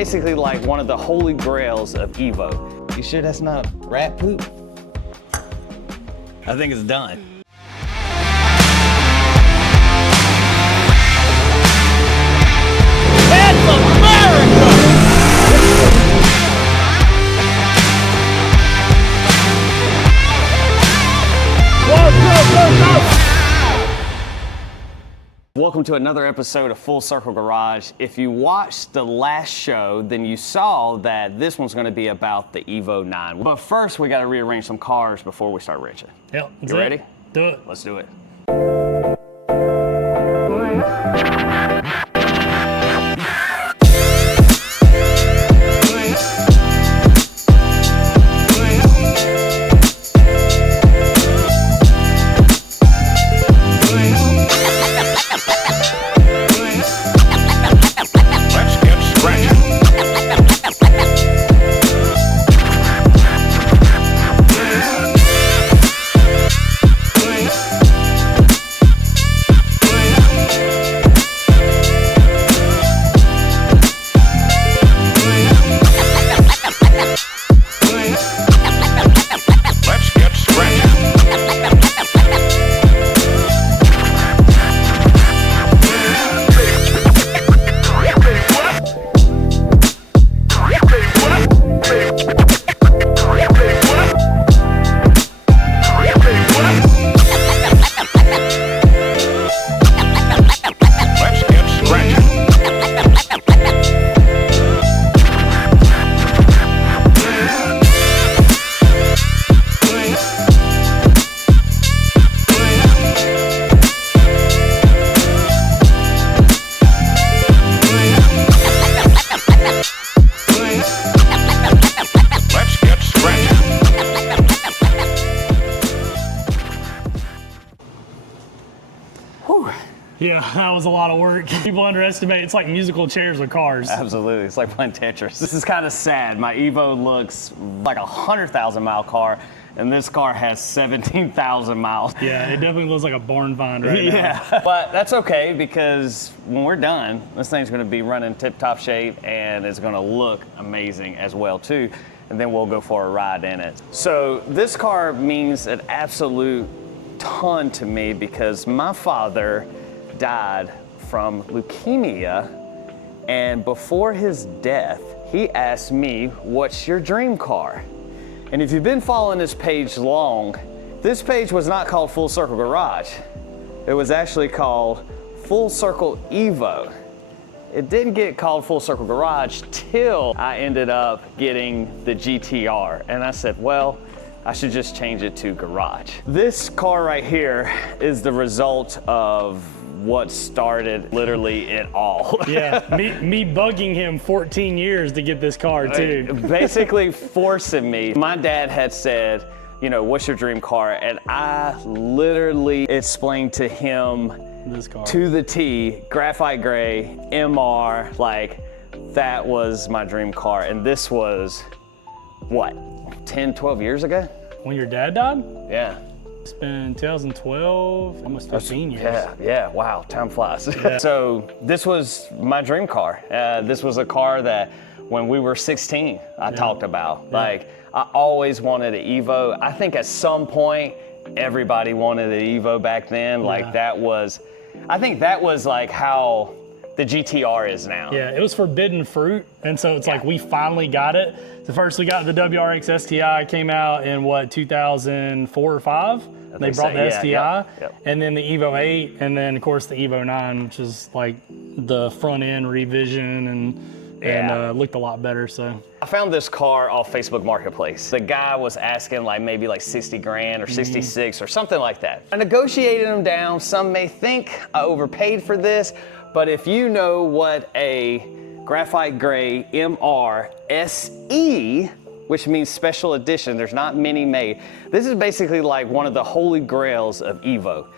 basically like one of the holy grails of Evo. You sure that's not rat poop? I think it's done. That's America! Whoa. Welcome to another episode of Full Circle Garage. If you watched the last show, then you saw that this one's going to be about the Evo 9. But first, we got to rearrange some cars before we start wrenching. Yep. You ready? Do it. Let's do it. Yeah, that was a lot of work. People underestimate it's like musical chairs with cars. Absolutely, it's like playing Tetris. This is kind of sad. My Evo looks like a 100,000 mile car, and this car has 17,000 miles. Yeah, it definitely looks like a barn find right now. Yeah, but that's okay because when we're done, this thing's gonna be running tip-top shape and it's gonna look amazing as well too. And then we'll go for a ride in it. So this car means an absolute ton to me because my father died from leukemia, and before his death, he asked me, what's your dream car? And if you've been following this page long, this page was not called Full Circle Garage. It was actually called Full Circle Evo. It didn't get called Full Circle Garage till I ended up getting the GTR. And I said, well, I should just change it to Garage. This car right here is the result of what started literally it all. Yeah, me bugging him 14 years to get this car too. Basically forcing me. My dad had said, you know, what's your dream car? And I literally explained to him this car to the T, graphite gray, MR, like that was my dream car. And this was, what, 10, 12 years ago? When your dad died? Yeah. It's been 2012, almost 15 years. Yeah, wow, time flies. Yeah. So this was my dream car. This was a car that when we were 16, I talked about. Yeah. Like, I always wanted an Evo. I think at some point, everybody wanted an Evo back then. Like I think that was like how the GTR is now. Yeah, it was forbidden fruit, and so it's like we finally got it. So first we got the WRX STI, came out in what, 2004 or 5? They brought the STI, and then the Evo 8, and then of course the Evo 9, which is like the front end revision and looked a lot better. So I found this car off Facebook Marketplace. The guy was asking like maybe like 60 grand or 66 or something like that. I negotiated him down. Some may think I overpaid for this, but if you know what a graphite gray MR SE, which means special edition, there's not many made. This is basically like one of the holy grails of Evo.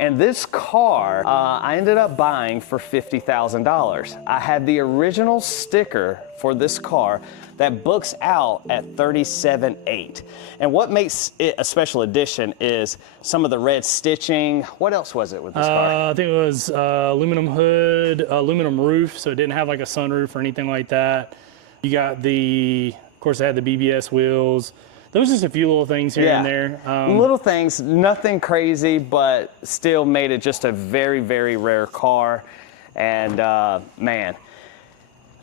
And this car, I ended up buying for $50,000. I had the original sticker for this car that books out at $37,800. And what makes it a special edition is some of the red stitching. What else was it with this car? I think it was aluminum hood, aluminum roof, so it didn't have like a sunroof or anything like that. You got of course, it had the BBS wheels. There was just a few little things here and there. Little things, nothing crazy, but still made it just a very, very rare car. And man,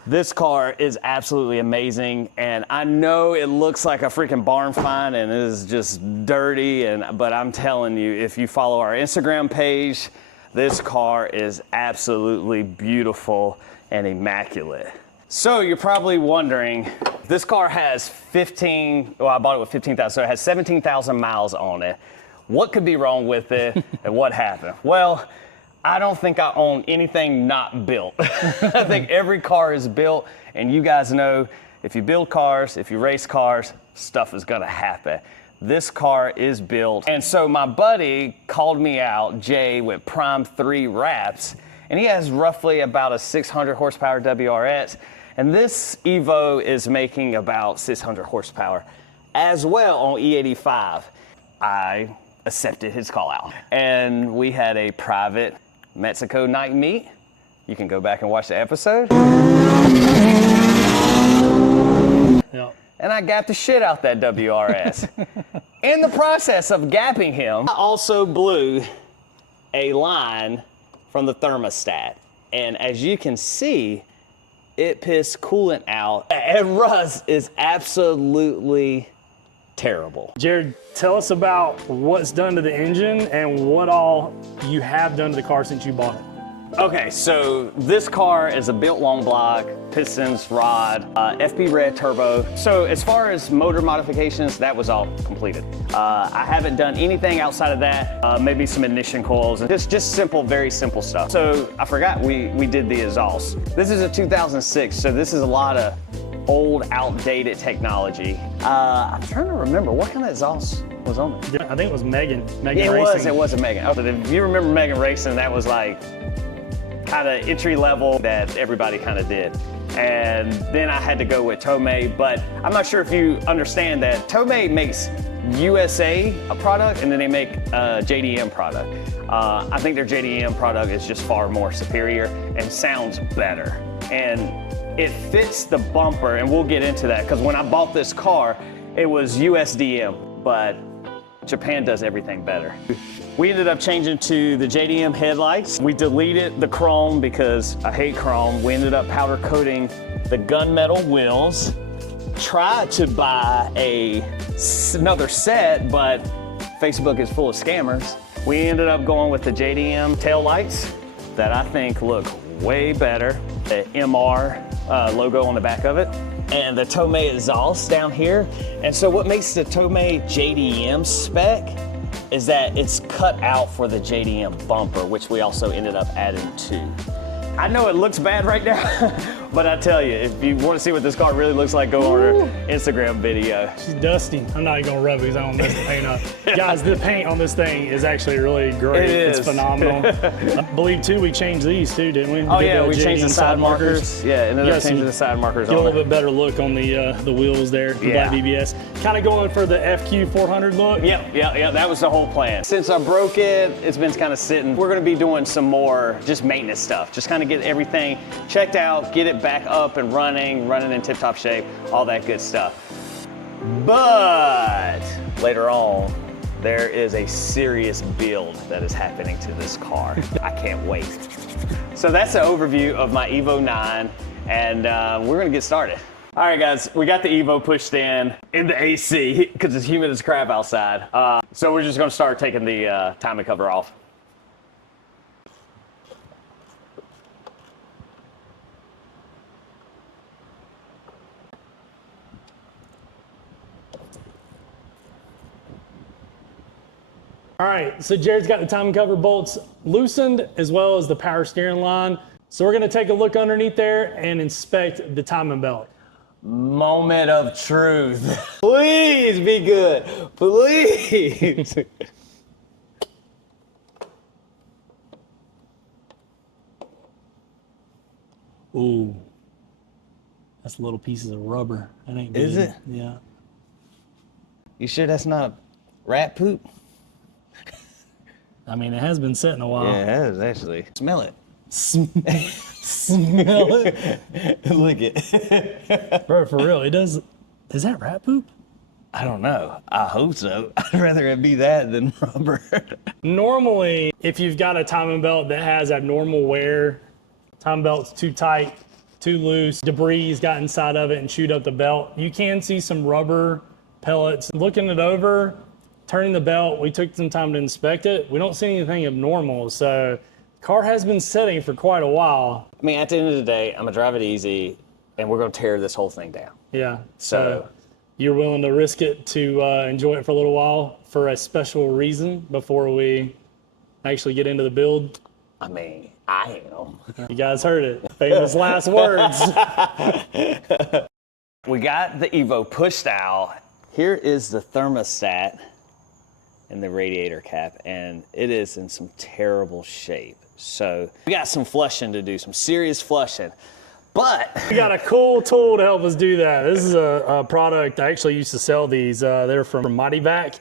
this car is absolutely amazing. And I know it looks like a freaking barn find and it is just dirty, but I'm telling you, if you follow our Instagram page, this car is absolutely beautiful and immaculate. So you're probably wondering, this car has I bought it with 15,000, so it has 17,000 miles on it. What could be wrong with it and what happened? Well, I don't think I own anything not built. I think every car is built, and you guys know, if you build cars, if you race cars, stuff is gonna happen. This car is built. And so my buddy called me out, Jay, with Prime 3 wraps, and he has roughly about a 600 horsepower WRX. And this Evo is making about 600 horsepower as well on E85. I accepted his call out. And we had a private Mexico night meet. You can go back and watch the episode. Yep. And I gapped the shit out that WRS. In the process of gapping him, I also blew a line from the thermostat. And as you can see, it pissed coolant out. And Russ is absolutely terrible. Jared, tell us about what's done to the engine and what all you have done to the car since you bought it. Okay, so this car is a built long block, pistons, rod, FP red turbo. So as far as motor modifications, that was all completed. I haven't done anything outside of that, maybe some ignition coils, and just simple, very simple stuff. So I forgot we did the exhaust. This is a 2006, so this is a lot of old, outdated technology. I'm trying to remember, what kind of exhaust was on it? Yeah, I think it was Megan Racing. It was a Megan. Oh, if you remember Megan Racing, that was like kind of entry level that everybody kind of did. And then I had to go with Tomei, but I'm not sure if you understand that Tomei makes USA a product and then they make a JDM product. I think their JDM product is just far more superior and sounds better. And it fits the bumper, and we'll get into that, because when I bought this car, it was USDM, but Japan does everything better. We ended up changing to the JDM headlights. We deleted the chrome because I hate chrome. We ended up powder coating the gunmetal wheels. Tried to buy another set, but Facebook is full of scammers. We ended up going with the JDM taillights that I think look way better. The MR logo on the back of it, and the Tomei exhaust down here. And so what makes the Tomei JDM spec is that it's cut out for the JDM bumper, which we also ended up adding to. I know it looks bad right now, but I tell you, if you want to see what this car really looks like, go on our Instagram video. She's dusty. I'm not even gonna rub it because I don't mess the paint up. Guys, the paint on this thing is actually really great. It's phenomenal. I believe too, we changed these too, didn't we? Oh yeah, we changed the side markers. Yeah, ended up changing the side markers on it. Get a little bit better look on the wheels there, the black BBS. Kind of going for the FQ 400 look. Yeah, that was the whole plan. Since I broke it, it's been kind of sitting. We're gonna be doing some more just maintenance stuff. Just kind of get everything checked out, get it back up and running in tip-top shape, all that good stuff. But later on, there is a serious build that is happening to this car. I can't wait. So that's an overview of my Evo 9, and we're gonna get started. All right, guys, we got the Evo pushed in the AC because it's humid as crap outside. So we're just gonna start taking the timing cover off. All right, so Jared's got the timing cover bolts loosened as well as the power steering line. So we're gonna take a look underneath there and inspect the timing belt. Moment of truth. Please be good, please. Ooh, that's little pieces of rubber. That ain't good. Is it? Yeah. You sure that's not rat poop? I mean, it has been sitting a while. Yeah, it has actually. Smell it. Smell it. Lick it. Bro, for real, it does. Is that rat poop? I don't know. I hope so. I'd rather it be that than rubber. Normally, if you've got a timing belt that has abnormal wear, timing belt's too tight, too loose, debris got inside of it and chewed up the belt, you can see some rubber pellets. Looking it over, turning the belt, we took some time to inspect it. We don't see anything abnormal, so the car has been sitting for quite a while. I mean, at the end of the day, I'm gonna drive it easy, and we're gonna tear this whole thing down. Yeah. So you're willing to risk it to enjoy it for a little while for a special reason before we actually get into the build? I mean, I am. You guys heard it. Famous last words. We got the Evo pushed out. Here is the thermostat and the radiator cap, and it is in some terrible shape. So we got some flushing to do, some serious flushing. But we got a cool tool to help us do that. This is a product, I actually used to sell these. They're from Mighty Vac,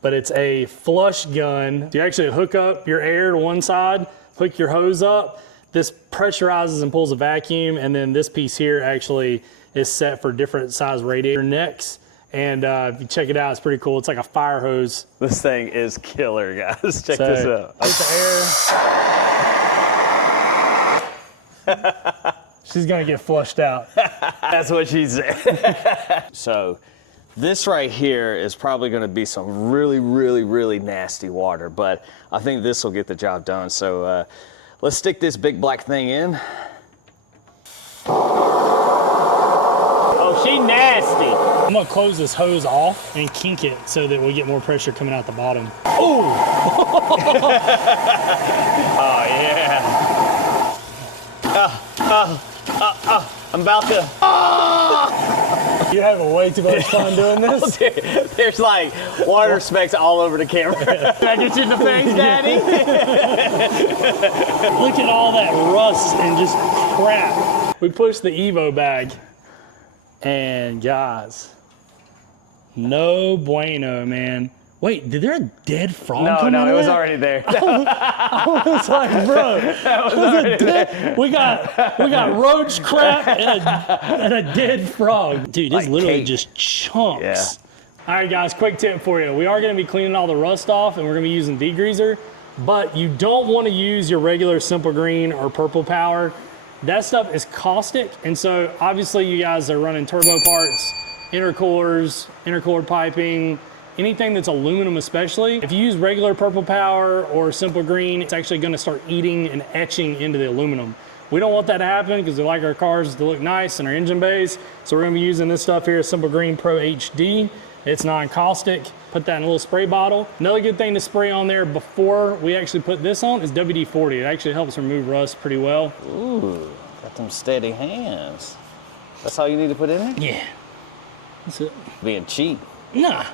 but it's a flush gun. You actually hook up your air to one side, hook your hose up. This pressurizes and pulls a vacuum, and then this piece here actually is set for different size radiator necks. And if you check it out, it's pretty cool. It's like a fire hose. This thing is killer, guys. Check this out. Here's the air. She's gonna get flushed out. That's what she said. So this right here is probably gonna be some really, really, really nasty water, but I think this will get the job done. So let's stick this big black thing in. Oh, she nasty. I'm gonna close this hose off and kink it so that we get more pressure coming out the bottom. Oh! Oh, yeah. I'm about to. You're having way too much fun doing this. There's like water specks all over the camera. Can I get you in the face, Daddy? Look at all that rust and just crap. We pushed the Evo bag, and guys, no bueno, man. Wait, did there a dead frog come No, in it was there? already there. I was like, bro, That was already there. we got roach crap and a dead frog. Dude, this Like literally cake. just chunks. Yeah. All right, guys, quick tip for you. We are gonna be cleaning all the rust off, and we're gonna be using degreaser, but you don't wanna use your regular simple green or purple power. That stuff is caustic, and so obviously you guys are running turbo parts, intercoolers, intercooler piping, anything that's aluminum especially. If you use regular purple power or simple green, it's actually gonna start eating and etching into the aluminum. We don't want that to happen because we like our cars to look nice and our engine bays. So we're gonna be using this stuff here, Simple Green Pro HD. It's non-caustic. Put that in a little spray bottle. Another good thing to spray on there before we actually put this on is WD-40. It actually helps remove rust pretty well. Ooh, got them steady hands. That's all you need to put in there? Yeah, that's it. Being cheap. Nah,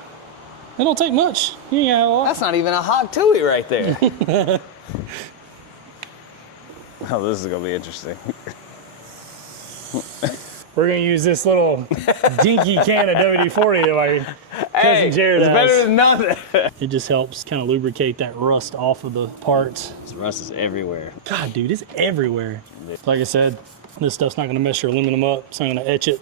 it don't take much. You ain't got a lot. That's not even a hot tui right there. Oh, this is gonna be interesting. We're gonna use this little dinky can of WD-40 that my cousin Jared it's has. better than nothing. It just helps kind of lubricate that rust off of the parts. This rust is everywhere. God, dude, it's everywhere. Like I said, this stuff's not gonna mess your aluminum up. It's not gonna etch it.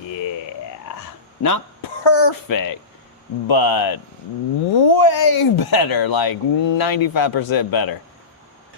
Yeah. Not perfect, but way better, like 95% better.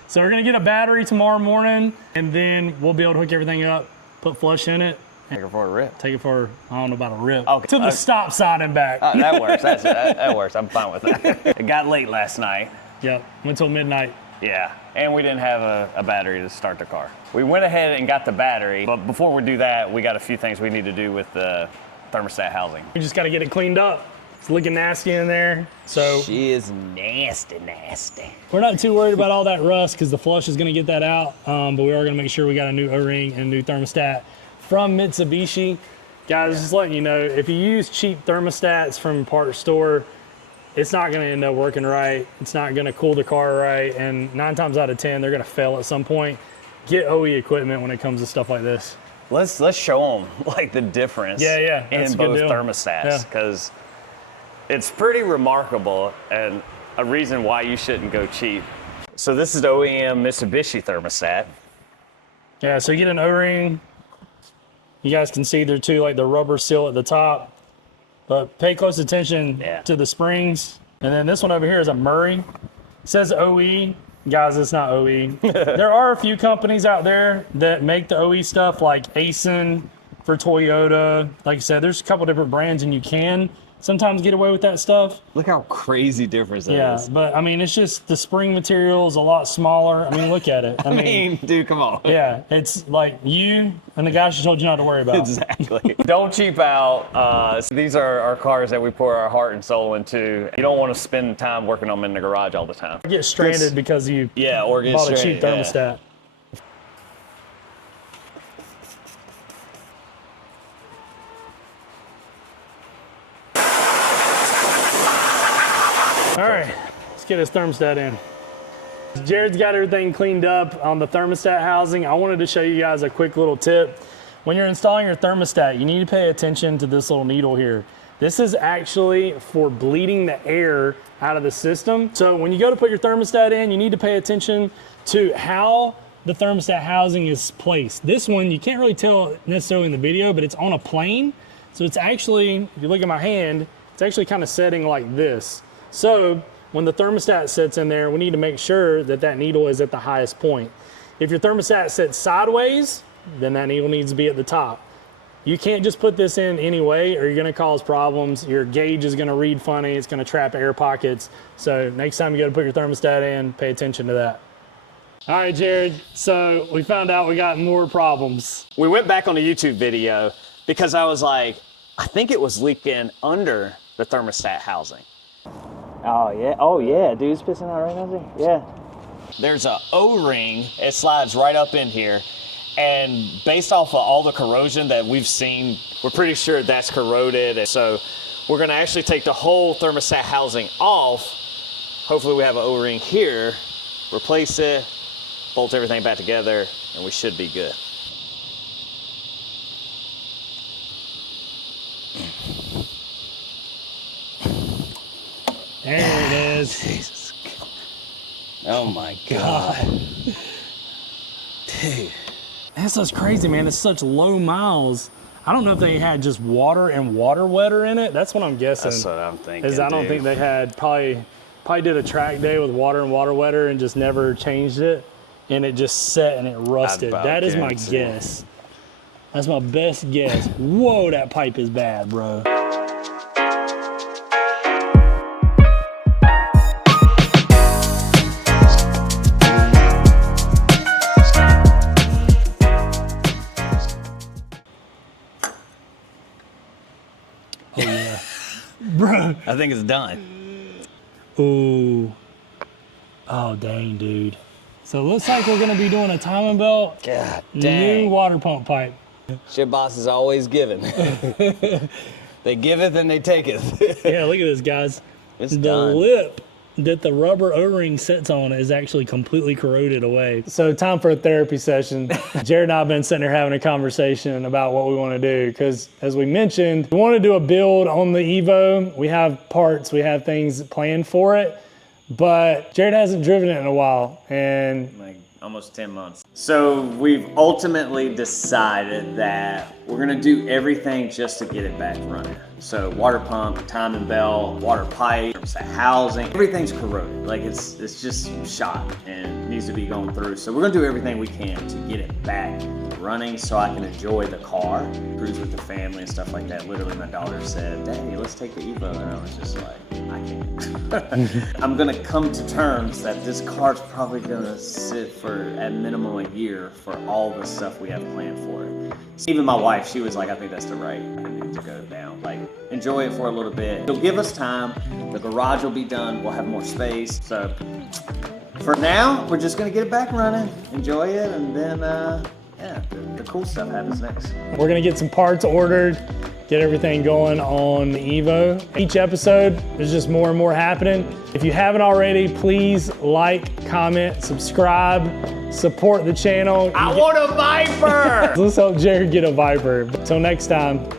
So we're gonna get a battery tomorrow morning, and then we'll be able to hook everything up, put flush in it, Take her for a rip. take it for, I don't know about a rip, Okay. to the stop sign and back. That works. That works. I'm fine with that. It got late last night. Yep, went till midnight. Yeah, and we didn't have a battery to start the car. We went ahead and got the battery, but before we do that, we got a few things we need to do with the thermostat housing. We just gotta get it cleaned up. It's looking nasty in there, so She is nasty. we're not too worried about all that rust because the flush is gonna get that out, but we are gonna make sure we got a new O-ring and a new thermostat from Mitsubishi. Guys, just letting you know, if you use cheap thermostats from a parts store, it's not gonna end up working right. It's not gonna cool the car right, and 9 times out of 10, they're gonna fail at some point. Get OE equipment when it comes to stuff like this. let's show them like the difference in both thermostats, because it's pretty remarkable and a reason why you shouldn't go cheap. So this is the OEM Mitsubishi thermostat. Yeah, so you get an O-ring. You guys can see there too, like the rubber seal at the top. But pay close attention to the springs. And then this one over here is a Murray. It says OE. Guys, it's not OE. There are a few companies out there that make the OE stuff, like Asen for Toyota. Like I said, there's a couple different brands, and you can sometimes get away with that stuff. Look how crazy difference that is. Yeah, but I mean, it's just the spring material is a lot smaller. I mean, look at it. I mean, dude, come on. Yeah, it's like you and the guy she told you not to worry about. Exactly. Don't cheap out. These are our cars that we pour our heart and soul into. You don't want to spend time working on them in the garage all the time. Get stranded because you or get bought a cheap thermostat. All right, let's get this thermostat in. Jared's got everything cleaned up on the thermostat housing. I wanted to show you guys a quick little tip. When you're installing your thermostat, you need to pay attention to this little needle here. This is actually for bleeding the air out of the system. So when you go to put your thermostat in, you need to pay attention to how the thermostat housing is placed. This one, you can't really tell necessarily in the video, but it's on a plane. So it's actually, if you look at my hand, it's actually kind of setting like this. So when the thermostat sits in there, we need to make sure that that needle is at the highest point. If your thermostat sits sideways, then that needle needs to be at the top. You can't just put this in anyway, or you're gonna cause problems. Your gauge is gonna read funny, it's gonna trap air pockets. So next time you go to put your thermostat in, pay attention to that. All right, Jared, so we found out we got more problems. We went back on the YouTube video because I was like, I think it was leaking under the thermostat housing. Oh yeah, dude, it's pissing out right now, yeah. There's a O-ring, it slides right up in here, and based off of all the corrosion that we've seen, we're pretty sure that's corroded, and so we're gonna actually take the whole thermostat housing off. Hopefully we have an O-ring here, replace it, bolt everything back together, and we should be good. There it is. Jesus. Oh my God. Dude. That's just crazy, man. It's such low miles. I don't know if they had just water and water wetter in it. That's what I'm guessing. That's what I'm thinking, I don't think they had, probably did a track day with water and water wetter and just never changed it. And it just set and it rusted. That is my guess. That's my best guess. Whoa, that pipe is bad, bro. Oh yeah. Bro. I think it's done. Ooh. Oh dang, dude. So it looks like we're gonna be doing a timing belt. God dang. New water pump pipe. Shit boss is always giving. They giveth and they taketh. Yeah, look at this, guys. It's the done. lip that the rubber O-ring sits on is actually completely corroded away. So time for a therapy session. Jared and I have been sitting here having a conversation about what we want to do, because as we mentioned, we want to do a build on the Evo. We have parts, we have things planned for it, but Jared hasn't driven it in a while, and Like almost 10 months. So we've ultimately decided that we're gonna do everything just to get it back running. So water pump, timing belt, water pipe, housing, everything's corroded. Like it's just shot and needs to be going through. So we're gonna do everything we can to get it back running so I can enjoy the car, cruise with the family and stuff like that. Literally my daughter said, "Daddy, let's take the Evo." And I was just like, I can't. I'm gonna come to terms that this car's probably gonna sit for at minimum a year for all the stuff we have planned for it. Even my wife, she was like, I think that's the right need to go down. Like, enjoy it for a little bit. It'll give us time. The garage will be done. We'll have more space. So for now, we're just gonna get it back running, enjoy it, and then yeah, the cool stuff happens next. we're gonna get some parts ordered, get everything going on the Evo. Each episode, there's just more and more happening. If you haven't already, please like, comment, subscribe, support the channel. I want a Viper! Let's help Jared get a Viper. Until next time.